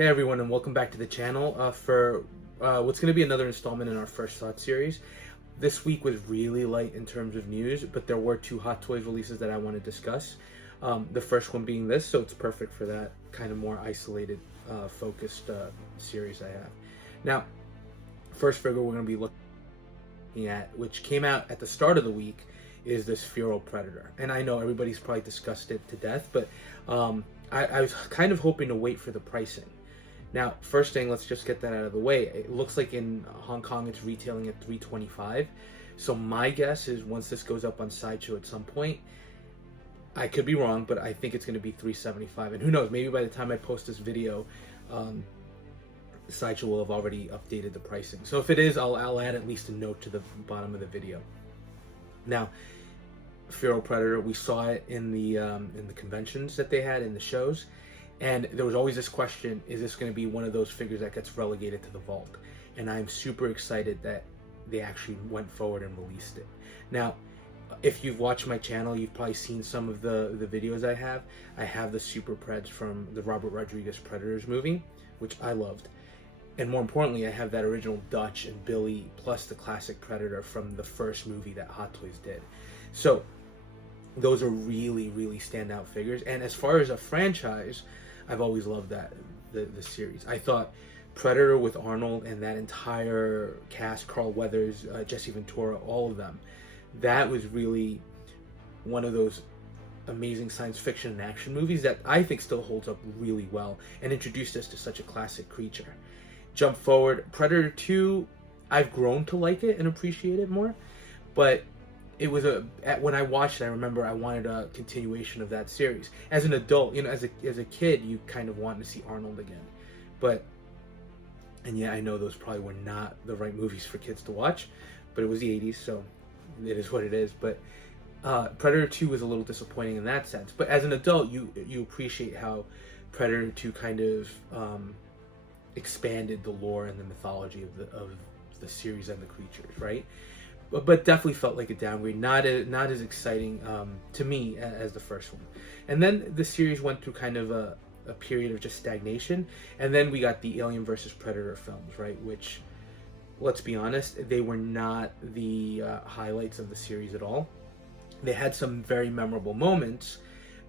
Hey everyone, and welcome back to the channel for what's going to be another installment in our First Thought series. This week was really light in terms of news, but there were two Hot Toys releases that I want to discuss. The first one being this, so it's perfect for that kind of more isolated, focused series I have. Now, first figure we're going to be looking at, which came out at the start of the week, is this Feral Predator. And I know everybody's probably discussed it to death, but I was kind of hoping to wait for the pricing. Now, first thing, let's just get that out of the way. It looks like in Hong Kong it's retailing at $325. So my guess is once this goes up on Sideshow at some point, I could be wrong, but I think it's going to be $375. And who knows, maybe by the time I post this video, Sideshow will have already updated the pricing. So if it is, I'll add at least a note to the bottom of the video. Now, Feral Predator, we saw it in the conventions that they had, in the shows. And there was always this question, is this going to be one of those figures that gets relegated to the vault? And I'm super excited that they actually went forward and released it. Now, if you've watched my channel, you've probably seen some of the videos I have. I have the Super Preds from the Robert Rodriguez Predators movie, which I loved. And more importantly, I have that original Dutch and Billy, plus the classic Predator from the first movie that Hot Toys did. So those are really, really standout figures. And as far as a franchise, I've always loved that, the series. I thought Predator with Arnold and that entire cast, Carl Weathers, Jesse Ventura, all of them, that was really one of those amazing science fiction and action movies that I think still holds up really well and introduced us to such a classic creature. Jump forward, Predator 2, I've grown to like it and appreciate it more, but it was when I watched it, I remember I wanted a continuation of that series. As an adult, you know, as a kid, you kind of want to see Arnold again. And yeah, I know those probably were not the right movies for kids to watch, but it was the 80s, so it is what it is. But Predator 2 was a little disappointing in that sense. But as an adult, you appreciate how Predator 2 kind of expanded the lore and the mythology of the series and the creatures, right? But definitely felt like a downgrade, not as exciting to me as the first one. And then the series went through kind of a period of just stagnation, and then we got the Alien vs. Predator films, right? Which, let's be honest, they were not the highlights of the series at all. They had some very memorable moments,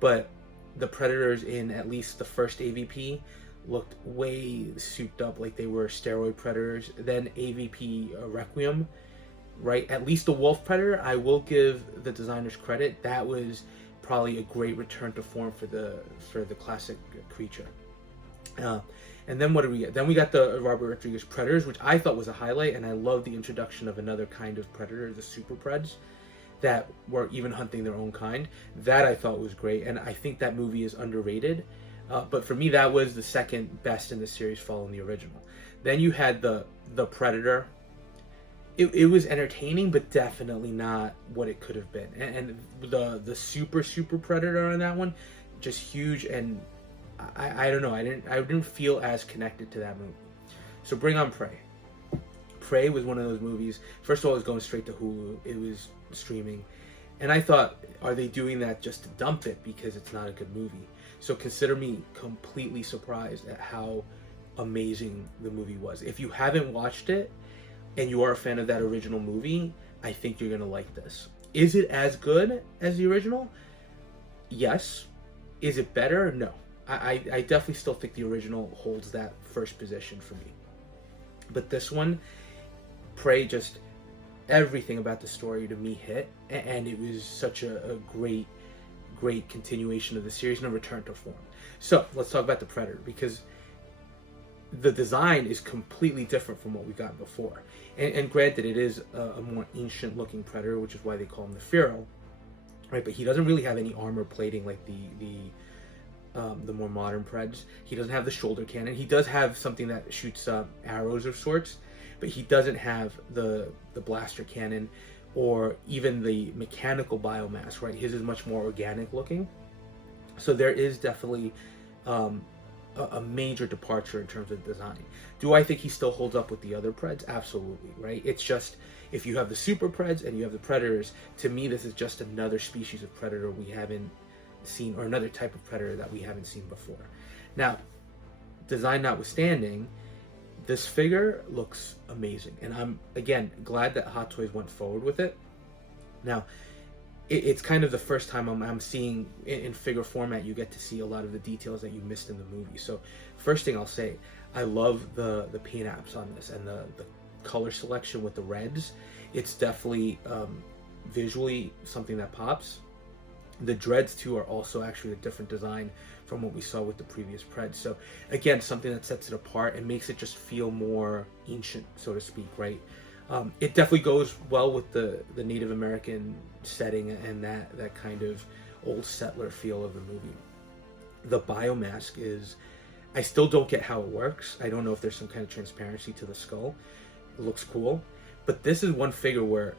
but the Predators in at least the first AVP looked way souped up, like they were steroid predators. Then AVP Requiem, right? At least the Wolf Predator, I will give the designers credit. That was probably a great return to form for the classic creature. And then what did we get? Then we got the Robert Rodriguez Predators, which I thought was a highlight, and I love the introduction of another kind of predator, the Super Preds, that were even hunting their own kind. That I thought was great, and I think that movie is underrated. But for me, that was the second best in the series, following the original. Then you had the Predator. It was entertaining, but definitely not what it could have been. And the super Predator on that one, just huge. And I don't know. I didn't feel as connected to that movie. So bring on Prey. Prey was one of those movies. First of all, it was going straight to Hulu. It was streaming, and I thought, are they doing that just to dump it because it's not a good movie? So consider me completely surprised at how amazing the movie was. If you haven't watched it, and you are a fan of that original movie, I think you're gonna like this. Is it as good as the original? Yes. Is it better? No. I definitely still think the original holds that first position for me. But this one, Prey, just everything about the story to me hit, and it was such a great continuation of the series and a return to form. So let's talk about the Predator, because the design is completely different from what we've gotten before. And granted, it is a more ancient looking Predator, which is why they call him the Feral, right? But he doesn't really have any armor plating like the more modern Preds. He doesn't have the shoulder cannon. He does have something that shoots arrows of sorts, but he doesn't have the blaster cannon or even the mechanical biomass, right? His is much more organic looking. So there is definitely a major departure in terms of design. Do I think he still holds up with the other Preds? Absolutely, right? It's just, if you have the Super Preds and you have the Predators, to me this is just another species of Predator we haven't seen, or another type of Predator that we haven't seen before. Now, design notwithstanding, this figure looks amazing, and I'm again glad that Hot Toys went forward with it. Now, it's kind of the first time I'm seeing in figure format, you get to see a lot of the details that you missed in the movie. So first thing I'll say, I love the paint apps on this and the color selection with the reds. It's definitely visually something that pops. The dreads too are also actually a different design from what we saw with the previous Pred. So again, something that sets it apart and makes it just feel more ancient, so to speak, right? It definitely goes well with the Native American setting and that kind of old settler feel of the movie. The biomask is, I still don't get how it works. I don't know if there's some kind of transparency to the skull. It looks cool. But this is one figure where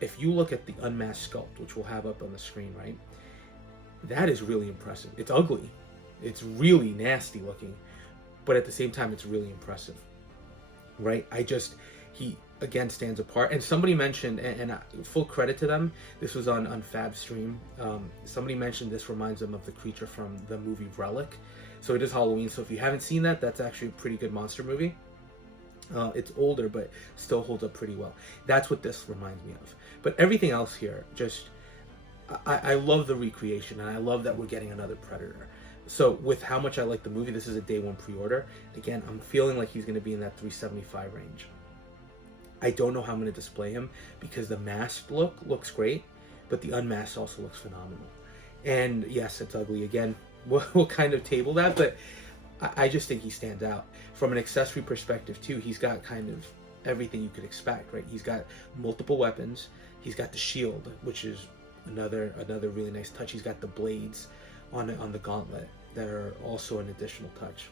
if you look at the unmasked sculpt, which we'll have up on the screen, right? That is really impressive. It's ugly. It's really nasty looking, but at the same time, it's really impressive, right? He again stands apart. And somebody mentioned, and full credit to them, this was on Fab Stream. Somebody mentioned this reminds them of the creature from the movie Relic. So it is Halloween. So if you haven't seen that, that's actually a pretty good monster movie. It's older, but still holds up pretty well. That's what this reminds me of. But everything else here, just I love the recreation, and I love that we're getting another Predator. So with how much I like the movie, this is a day one pre-order. Again, I'm feeling like he's going to be in that $375 range. I don't know how I'm going to display him because the masked look looks great, but the unmasked also looks phenomenal. And yes, it's ugly again. We'll kind of table that, but I just think he stands out. From an accessory perspective too, he's got kind of everything you could expect, right? He's got multiple weapons. He's got the shield, which is another really nice touch. He's got the blades on the gauntlet that are also an additional touch.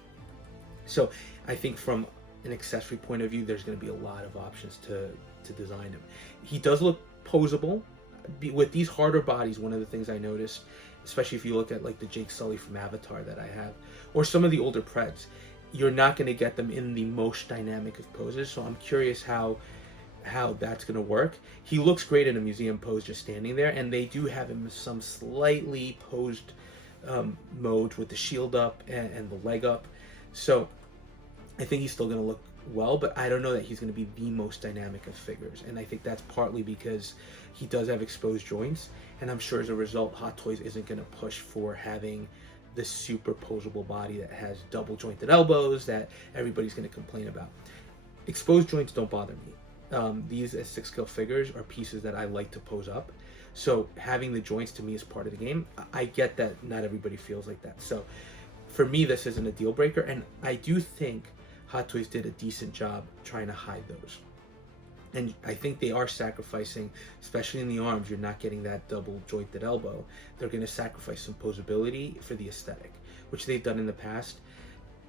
So I think from an accessory point of view, there's going to be a lot of options to design him. He does look posable. With these harder bodies, one of the things I noticed, especially if you look at like the Jake Sully from Avatar that I have, or some of the older Preds, you're not going to get them in the most dynamic of poses. So I'm curious how that's going to work. He looks great in a museum pose just standing there, and they do have him in some slightly posed mode with the shield up and the leg up. So I think he's still going to look well, but I don't know that he's going to be the most dynamic of figures. And I think that's partly because he does have exposed joints, and I'm sure as a result, Hot Toys isn't going to push for having this super posable body that has double jointed elbows that everybody's going to complain about. Exposed joints don't bother me. These as 6-scale figures are pieces that I like to pose up. So having the joints to me is part of the game. I get that not everybody feels like that. So for me, this isn't a deal breaker. And I do think Hot Toys did a decent job trying to hide those. And I think they are sacrificing, especially in the arms, you're not getting that double jointed elbow. They're going to sacrifice some posability for the aesthetic, which they've done in the past.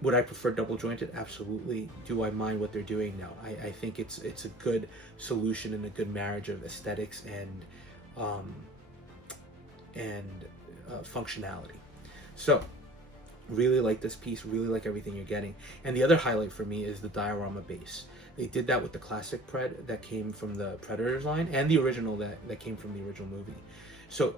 Would I prefer double jointed? Absolutely. Do I mind what they're doing? No. I think it's a good solution and a good marriage of aesthetics and functionality. So really like this piece, really like everything you're getting. And the other highlight for me is the diorama base. They did that with the classic Pred that came from the Predators line and the original that came from the original movie. So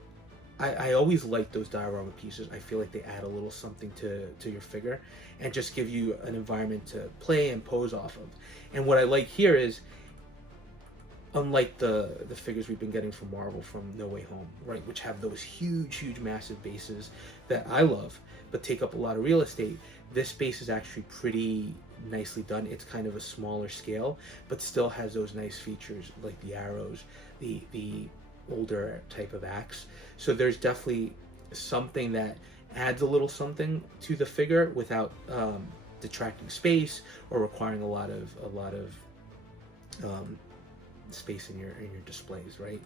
I always like those diorama pieces. I feel like they add a little something to your figure and just give you an environment to play and pose off of. And what I like here is, unlike the figures we've been getting from Marvel from No Way Home, right, which have those huge, massive bases that I love, but take up a lot of real estate, this base is actually pretty nicely done. It's kind of a smaller scale, but still has those nice features like the arrows, the older type of axe. So there's definitely something that adds a little something to the figure without detracting space or requiring a lot of space in your displays, right?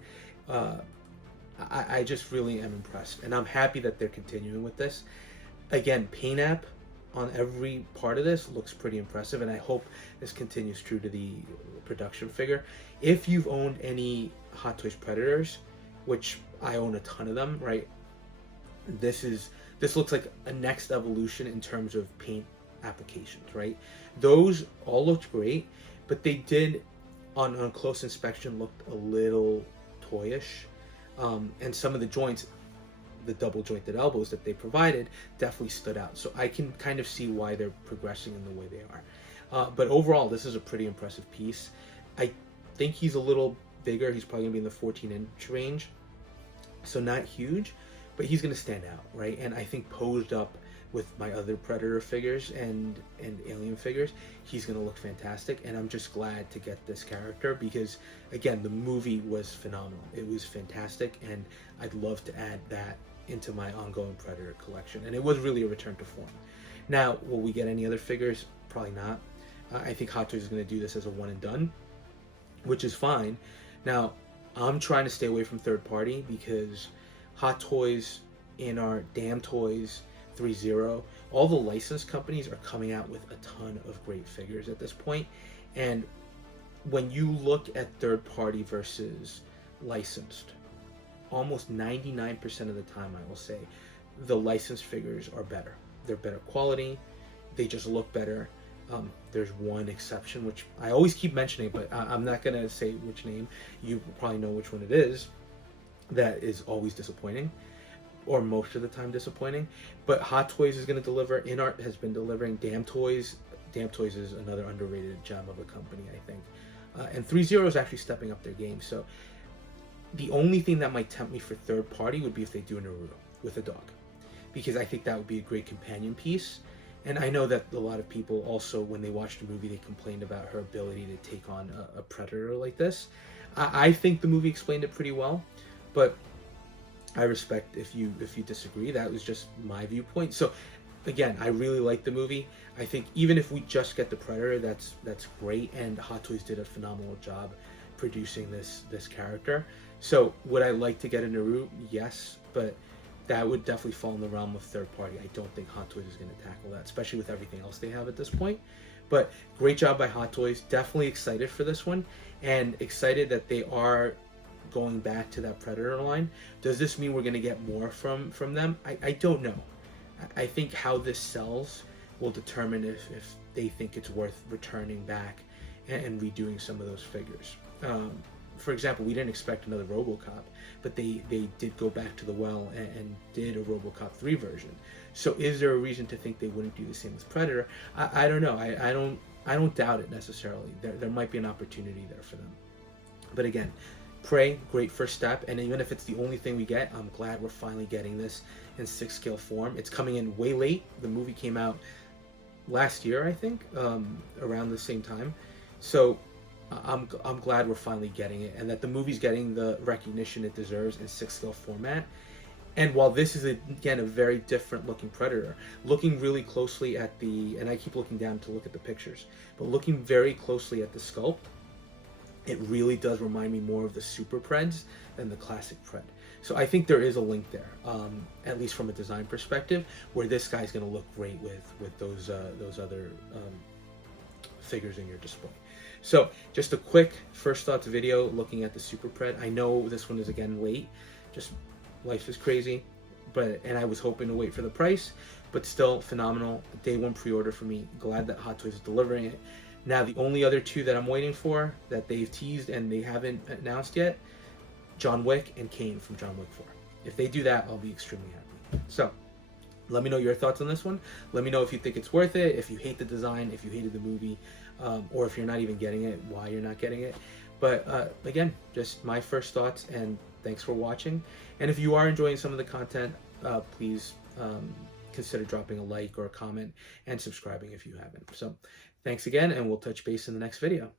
I just really am impressed, and I'm happy that they're continuing with this. Again, paint app on every part of this looks pretty impressive, and I hope this continues true to the production figure. If you've owned any Hot Toys Predators, which I own a ton of them, right? This looks like a next evolution in terms of paint applications, right? Those all looked great, but they did on close inspection looked a little toyish, and some of the joints the double jointed elbows that they provided definitely stood out. So I can kind of see why they're progressing in the way they are. But overall, this is a pretty impressive piece. I think he's a little bigger. He's probably gonna be in the 14-inch range, so not huge, but he's gonna stand out, right? And I think posed up with my other Predator figures and Alien figures, he's gonna look fantastic. And I'm just glad to get this character because, again, the movie was phenomenal. It was fantastic, and I'd love to add that into my ongoing Predator collection. And it was really a return to form. Now, will we get any other figures? Probably not. I think Hot Toys is gonna do this as a one and done, which is fine. Now, I'm trying to stay away from third party because Hot Toys, in our Damn Toys, 3.0, all the licensed companies are coming out with a ton of great figures at this point. And when you look at third party versus licensed, almost 99% of the time, I will say, the licensed figures are better. They're better quality, they just look better. There's one exception, which I always keep mentioning, but I'm not going to say which name. You probably know which one it is. That is always disappointing, or most of the time disappointing. But Hot Toys is going to deliver. InArt has been delivering. Damn Toys. Damn Toys is another underrated gem of a company, I think. And 3.0 is actually stepping up their game. So the only thing that might tempt me for third party would be if they do Naru with a dog, because I think that would be a great companion piece. And I know that a lot of people also, when they watched the movie, they complained about her ability to take on a predator like this. I think the movie explained it pretty well, but I respect if you disagree. That was just my viewpoint. So again, I really like the movie. I think even if we just get the Predator, that's great. And Hot Toys did a phenomenal job producing this character. So would I like to get a Naru? Yes, but that would definitely fall in the realm of third party. I don't think Hot Toys is going to tackle that, especially with everything else they have at this point. But great job by Hot Toys. Definitely excited for this one, and excited that they are going back to that Predator line. Does this mean we're going to get more from them? I don't know. I think how this sells will determine if they think it's worth returning back and redoing some of those figures. For example, we didn't expect another RoboCop, but they did go back to the well and did a RoboCop 3 version. So is there a reason to think they wouldn't do the same with Predator? I don't know. I don't doubt it necessarily. There might be an opportunity there for them. But again, Prey, great first step, and even if it's the only thing we get, I'm glad we're finally getting this in 6-scale form. It's coming in way late. The movie came out last year, I think, around the same time. So I'm glad we're finally getting it, and that the movie's getting the recognition it deserves in 6-scale format. And while this is, again, a very different looking Predator, looking really closely at the, and I keep looking down to look at the pictures, but looking very closely at the sculpt, it really does remind me more of the Super Preds than the classic Pred. So I think there is a link there, at least from a design perspective, where this guy's going to look great with those other figures in your display. So just a quick first thoughts video looking at the Super Pred. I know this one is again late, just life is crazy, and I was hoping to wait for the price, but still phenomenal. Day one pre-order for me. Glad that Hot Toys is delivering it. Now the only other two that I'm waiting for that they've teased and they haven't announced yet, John Wick and Kane from John Wick 4. If they do that, I'll be extremely happy. So let me know your thoughts on this one. Let me know if you think it's worth it, if you hate the design, if you hated the movie, or if you're not even getting it, why you're not getting it. But again, just my first thoughts, and thanks for watching. And if you are enjoying some of the content, please consider dropping a like or a comment and subscribing if you haven't. So thanks again, and we'll touch base in the next video.